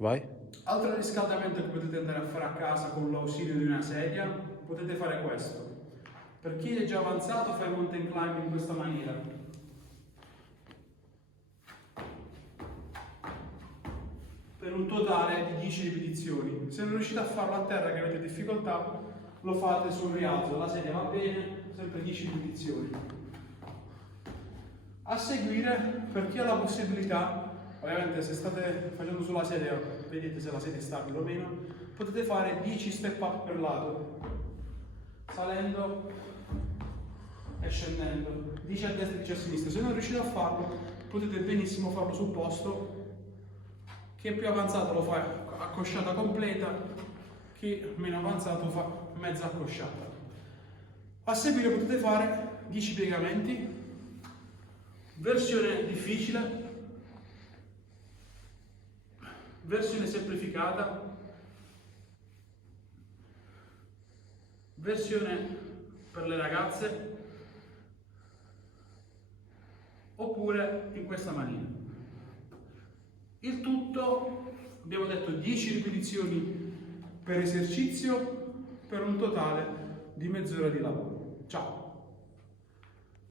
Vai. Altro riscaldamento che potete andare a fare a casa con l'ausilio di una sedia, potete fare questo. Per chi è già avanzato, fai mountain climb in questa maniera. Per un totale di 10 ripetizioni. Se non riuscite a farlo a terra, che avete difficoltà, lo fate sul rialzo. La sedia va bene, sempre 10 ripetizioni. A seguire, per chi ha la possibilità, ovviamente se state facendo sulla sedia, vedete se la sedia è stabile o meno, potete fare 10 step up per lato, salendo e scendendo, 10 a destra e 10 a sinistra. Se non riuscite a farlo, potete benissimo farlo sul posto. Chi è più avanzato lo fa a cosciata completa, chi è meno avanzato fa mezza accosciata. A seguire potete fare 10 piegamenti, versione difficile, versione semplificata, versione per le ragazze, oppure in questa maniera. Il tutto, abbiamo detto, 10 ripetizioni per esercizio per un totale di mezz'ora di lavoro. Ciao!